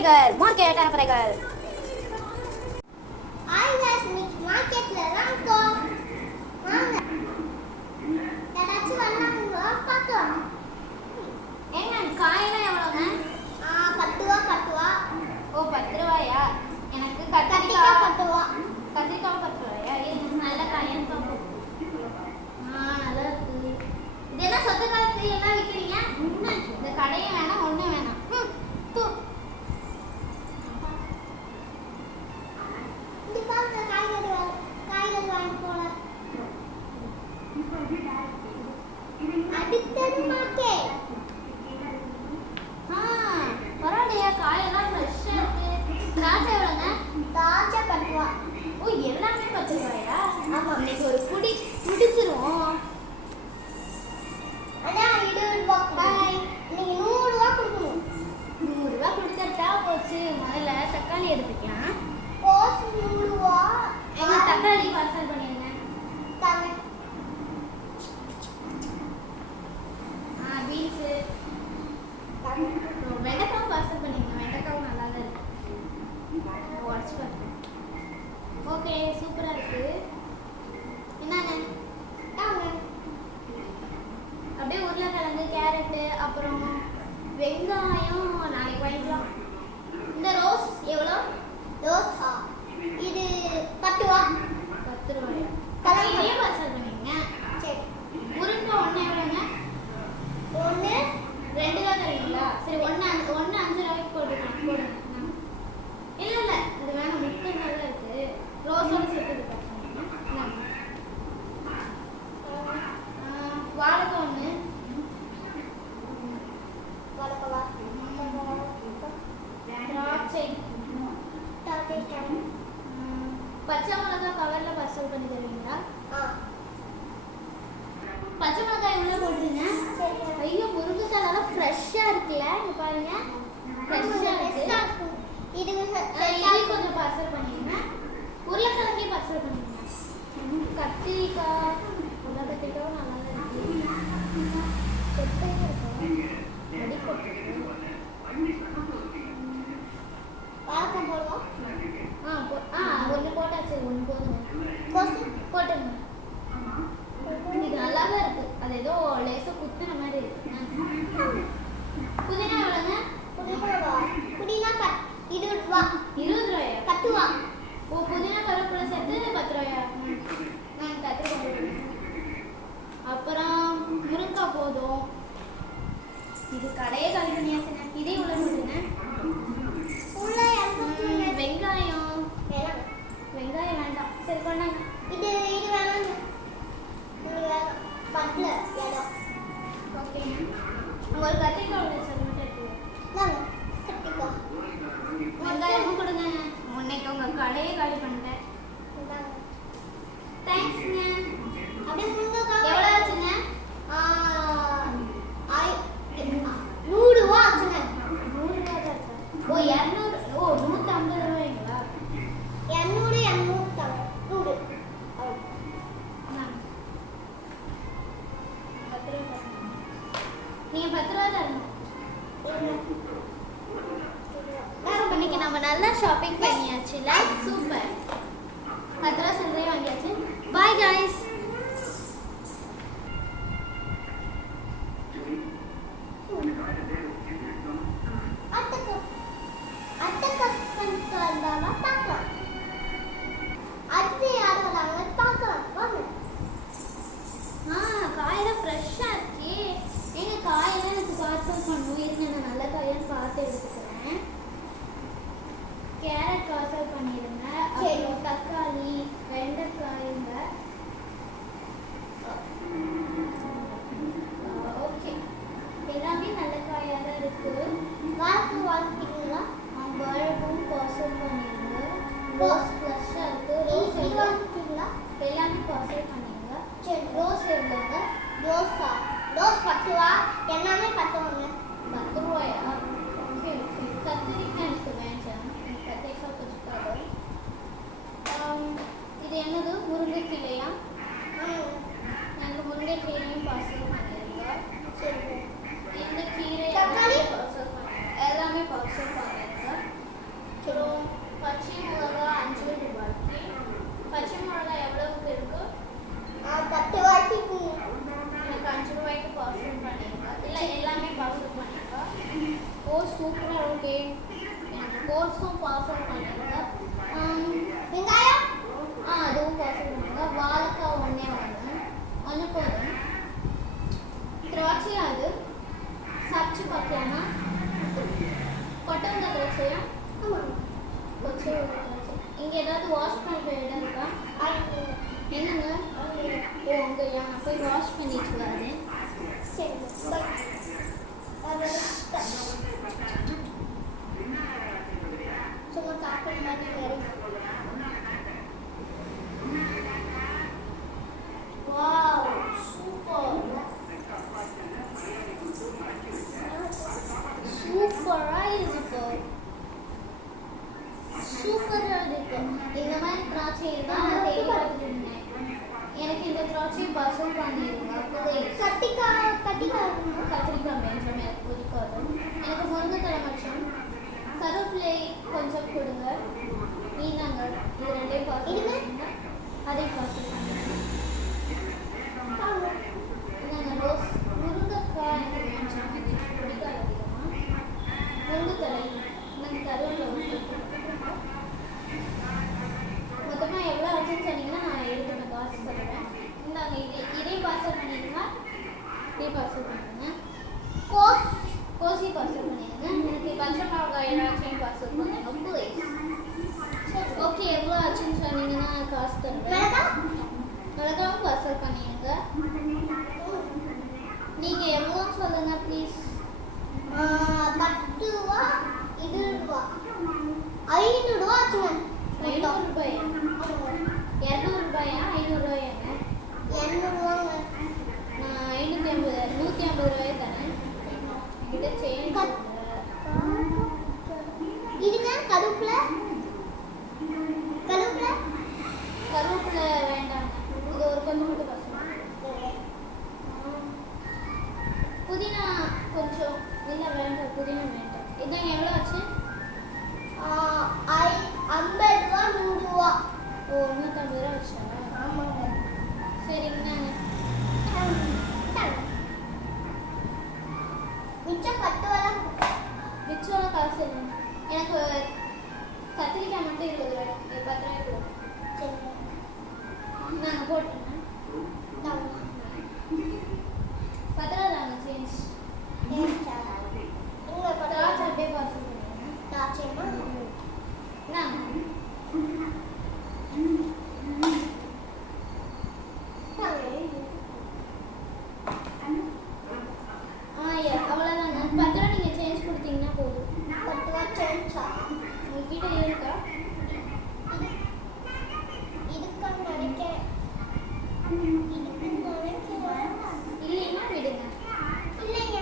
அலப்பறைகள் market அலப்பறைகள். மார்க்கெட்ல இருக்கோம். வாங்க. யாராச்சும் வந்தாங்களா பார்க்கலாம். ஏங்க காயெல்லாம் எவ்வளோங்க? 10 ரூபா 10 ரூபா. ஓ 10 ரூபாயா? எனக்கு கத்திரிக்காய் 10 ரூபா. கத்திரிக்காய் 10 ரூபாயா? இது நல்ல காயன்னு பார்ப்போம். நல்லா இருக்கு. இது என்ன சொந்த காலத்து எல்லாம் விற்கிறீங்க? இந்த கடையும் வேணாம் ஒன்றும் வேணாம். இந்த பாருங்க காய்கறி வாங்கி போலாம். அடுத்தது மார்க்கெட். பரவாயில்லையா, காயெல்லாம் ஃப்ரெஷ்ஷாக இருக்கு. திராட்சை எவ்வளோங்க? திராட்சை 10 ரூபா. ஓ எல்லாமே 10 ரூபாயா? ஆமாம், இன்னைக்கு ஒரு பிடிச்சிரும். அதான் 20 ரூபா. பாய். நீங்க 100 ரூபா கொடுக்கணும். 100 ரூபா கொடுத்தா போச்சு. முதல்ல தக்காளி எடுத்துக்கலாம். கோஸ் 100 ரூபா. எங்க தக்காளி பார்சல் பண்ணிடுங்க. தாங்க. பீன்ஸு வெண்டைக்காவும் பார்சல் பண்ணிடுங்க. வெண்டைக்காவும் நல்லா தான் இருக்கு. உடச்சி பார்த்து. ஓகே, சூப்பராக இருக்கு. என்னங்க தாங்க. அப்படியே உருளைக்கிழங்கு, கேரட்டு, அப்புறம் வெங்காயம் நாளைக்கு வாங்கிக்கலாம். இந்த ரோஸ் எவ்வளோ? ரோஸா இது 10 ரூபா. 10 ரூபாயா? கலர் இதே பார்சல் பண்ணிடுங்க. சரி. முருங்கை ஒன்று எவ்வளோங்க? 1 2 தான் தருவீங்களா? சரி, ஒன்று 5 ரூபாய்க்கு போட்டுக்கலாம். போடுங்க. இல்லை இது வேணாம், முட்டை நல்லா இருக்கு. ரோஸோட சேர்த்து வாழைக்காய் ஒன்று. வாழைப்பழம். திராட்சை. பச்சை மிளகாய் கவரில் பார்சல் பண்ணி தருவீங்களா? பச்சை மிளகாய் எவ்வளோ போட்டுருங்க? ஐயோ, முருங்கைக்காய் நல்லா ஃப்ரெஷ்ஷாக இருக்குல்ல? இங்கே பாருங்க, ஃப்ரெஷ்ஷாக இருக்கு. இது கொஞ்சம் பார்சல் பண்ணிடுங்க. உருளைக்கிழங்கே பார்சல் பண்ணிடுங்க. கத்திரிக்காய், எல்லா கத்திரிக்காயும் நல்லா தான் இருக்கு. கொட்டையும் இருக்கும். வாழைப்பழம் போடுவோம். ஒன்று போட்டாச்சு. ஒன்று போதுங்க. கோஸ் போட்டுங்க. இது நல்லா தான் இருக்கு. அது ஏதோ லேசாக குத்துன மாதிரி இருக்கு. புதினா எவ்வளோங்க? புதினா 20 ரூபா. 20 ரூபாயா? 10 ரூபா. ஓ, புதினா கருவேப்பிலை சேர்த்து 10 ரூபாயா? நான் கத்திரிக்காய். அப்புறம் முருங்கைக்காய் போதும். இது கடையே காலி பண்ணியாச்சுங்க. இதே உள்ள போடுங்க. வெங்காயம் வேண்டாம். சரி, கொண்டாங்க. இது வேணாம். பட்ல இடம். ஓகேங்க. ஒரு கத்திரிக்காய் உள்ள சார் மட்டும் எடுத்துக்கோங்க. கத்திரிக்காய். வெங்காயமும் கொடுங்க. முன்னைக்கு உங்கள் கடையே காலி பண்ணிட்டேன். தேங்க்ஸ்ங்க. அப்படியே முருங்கைக்காய் எவ்வளோ ஆச்சுங்க? 100 ரூபா ஆச்சுங்க. 100 ரூபா தான் இருக்கா? ஓ 200. ஓ 150 ரூபாய்ங்களா? 200 தாங்க. 100. நீங்க 10 ரூபா தரணும். இன்னைக்கு நம்ம நல்லா ஷாப்பிங் பண்ணியாச்சுல. சூப்பர். 10 ரூபா சில்லறையே வாங்கியாச்சு. பாய் गाइस. காயெல்லாம் ஃப்ரெஷ்ஷாக இருக்கு. எங்க காயெல்லாம் எனக்கு பார்சல் பண்ணணும். இருங்க, நான் நல்ல காயன்னு பார்த்து எடுத்துக்கிறேன். கேரட் பார்சல் பண்ணிடுங்க. அப்புறம் தக்காளி, வெண்டைக்காய்ங்க, ஓகே எனக்கு கோர்ஸும் பாஸும் பண்ணிடுங்க. வெங்காயம் அதுவும் பாஸ் பண்ணுங்க. வாழைக்காய் ஒன்றே ஒன்று போதும். திராட்சை அது சாப்பிட்டு பார்க்கலாமா? கொட்டவங்க திராட்சையா? ஆமாம் கொச்சை திராட்சை. இங்கே ஏதாவது வாஷ் பண்ணுற இடம் இருக்கா? என்னங்க? ஓ அங்கேயா? நான் போய் வாஷ் பண்ணிட்டு வரேன். சரி சும்மா சாப்பிட மாதிரி வேறு. வாவ் சூப்பர் சூப்பராக இருக்கு. சூப்பராக இருக்கு. இந்த மாதிரி திராட்சை தான் நான் தேடி பார்த்துட்டு இருந்தேன். எனக்கு இந்த திராட்சை பசல் பண்ணிடுங்க. கத்திரிக்காய் மேஞ்சம் எனக்கு பிடிக்காது. எனக்கு முருங்கைத்தலை மச்சம் கருவேப்பிலை கொஞ்சம் கொடுங்க. நீந்தாங்க இது ரெண்டையும் பார்த்து அதே பார்த்து நாங்கள் ரோஸ் முருங்கைக்காய் எனக்கு மேஞ்சம் பிடிக்காது அதிகமாக. முருங்கைத்தலை நாங்கள் கருவேப்பிலை மொத்தமாக எவ்வளோ ஆச்சுன்னு சொன்னீங்கன்னா நான் எடுத்துட்டு காசு சொல்லுவேன். இந்தாங்க இதே பார்சல் பண்ணிடுங்க. இதே பார்சல் பண்ணுங்க. கோசி பார்சல் பண்ணிடுங்க. எனக்கு பச்சை மிளகாய் ஏதாச்சும் பார்சல் பண்ணுங்க ப்ளீஸ். ஓகே எவ்வளோ ஆச்சுன்னு சொன்னீங்கன்னா காசு தருவேன். மிளகாவும் பார்சல் பண்ணிடுங்க. நீங்கள் எவ்வளோன்னு சொல்லுங்கள் ப்ளீஸ். 10 ரூபா 20 ரூபா 500 ரூபா ஆச்சுங்க. 500 ரூபாயா? 200 ரூபாயா? 500 ரூபாயாங்க? 200 ரூபாங்க. நான் 150 ரூபாய் தரேன். என்கிட்ட சேஞ்ச் இதுங்க கருவேப்பிலை வேண்டாம். இது ஒரு கொஞ்சம் மட்டும் கஷ்டம். புதினா கொஞ்சம் இல்லை வேண்டாம். புதினா வேண்டாம். இதான் எவ்வளோ ஆச்சு? 50 ரூபா 100 ரூபா. ஓ 150 ரூபா ஆச்சா? ஆமாங்க. சரிங்க. மிச்சம் 10 ரூபா. மிச்சோட காசு இல்லை. எனக்கு கத்திரிக்காய் மட்டும் 20 ரூபாய் 10 ரூபாய் கொடுங்க. சரி நாங்கள் போட்டுருங்க. 10 ரூபா தாங்க சேஞ்ச். திராட்சை அப்படியே பார்சல் பண்ணுங்க. அவ்வளோதாங்க. 10 ரூபா நீங்கள் சேஞ்ச் கொடுத்தீங்கன்னா போதும். 10 ரூபா சேஞ்சா? உங்ககிட்ட இருக்கா? இதுக்கு நினைக்கிறேன். இல்லைன்னா விடுங்க. இல்லைங்க.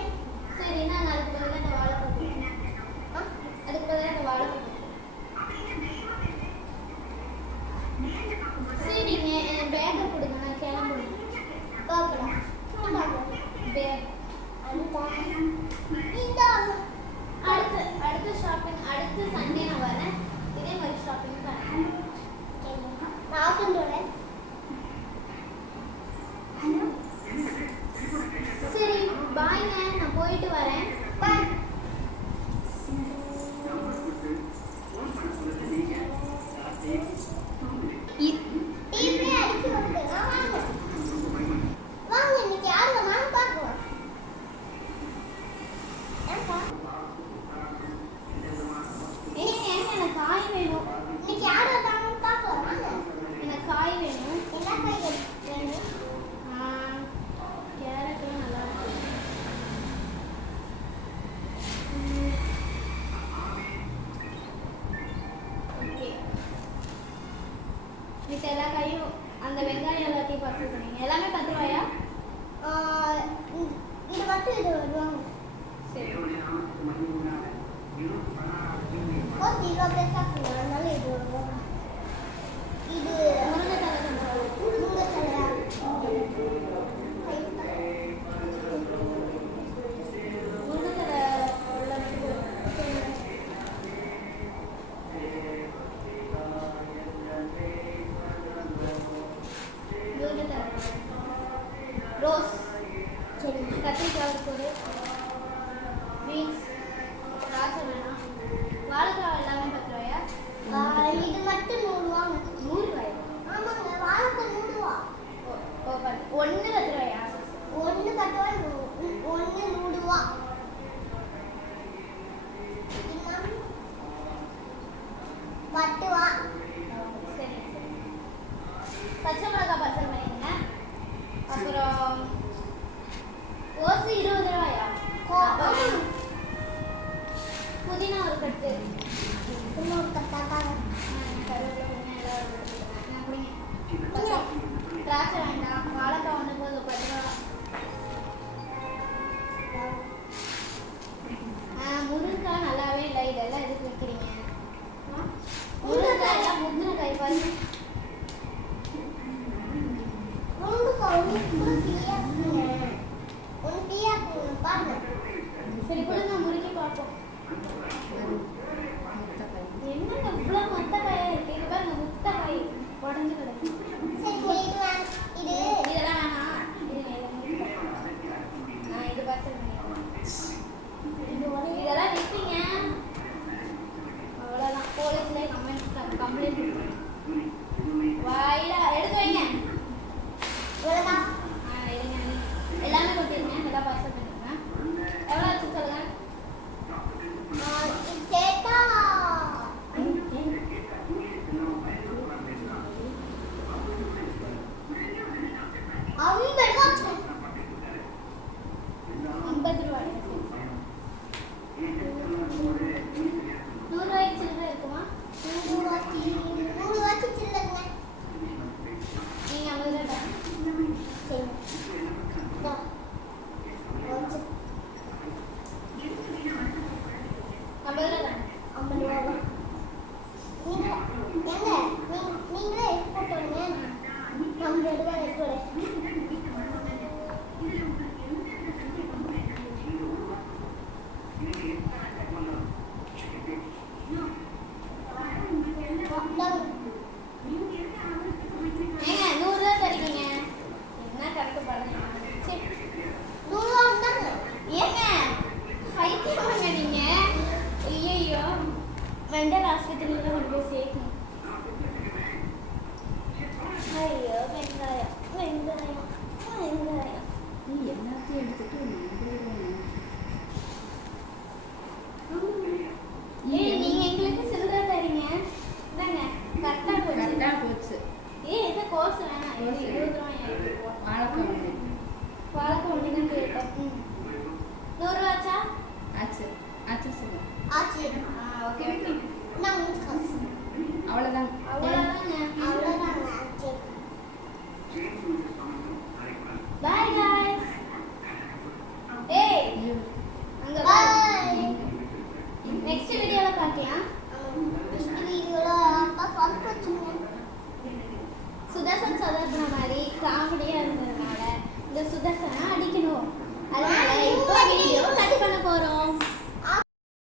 சரி நான் அதுக்கு பதிலாக இந்த வாழைப்பழம் கொடுக்குறேன். அதுக்கு பதிலாக இந்த வாழைப்பழம் சரிங்க. என் பேக்கை கொடுங்க. நான் கிளம்புறேன். பேக் அடுத்த ஷாப்பிங் அடுத்த சண்டே நான் வரேன். இதே மாதிரி ஷாப்பிங் பண்ணேன். நான் சொல்றேன். சரி பாய்ங்க. நான் போயிட்டு வரேன். பாய். டிவிலே அடிச்சு வந்து வாங்க வாங்க. இன்னைக்கு யாரு வாங்க பார்க்கலாம். எனக்கு காய் வேணும். இன்னைக்கு யாரு வந்தாங்க பார்க்கலாம் வாங்க. எனக்கு காய் வேணும். என்ன காய் வேணும்? கேரட்டும் நல்லா இருக்கு. ஓகே மித்த எல்லா காயும் அந்த வெங்காயம் எல்லாத்தையும் பார்சல் பண்ணுங்க. எல்லாமே 10 ரூபாயா? இது மட்டும் இது வருவாங்க. சரி ஓகே இது அப்படியே சாப்பிடுங்க. அதனால இது வருவாங்க. இது முருங்கைத்தலை கொஞ்சம் முருங்கைத்தலையா? முருங்கைத்தலை உள்ள ரோஸ் சரி கத்திரிக்காய் ஒரு பீன்ஸ் 50 ரூபா. நீங்களே போட்டு விடுங்க. 50 ரூபா எடுத்து விடு. ஏங்க 100 ரூபா தருவீங்க என்ன கரெக்ட் பண்ணுங்க சரி 100 ரூபா வந்தாங்க. ஏங்க பைத்தியமாங்க நீங்க ஐயோ மெண்டல் ஆஸ்பத்திரியில கொண்டு போய் சேர்க்கணும் ஐயோ வெங்காயம் வெங்காயம் வெங்காயம் நீ எல்லாத்தையும் எடுத்துட்டு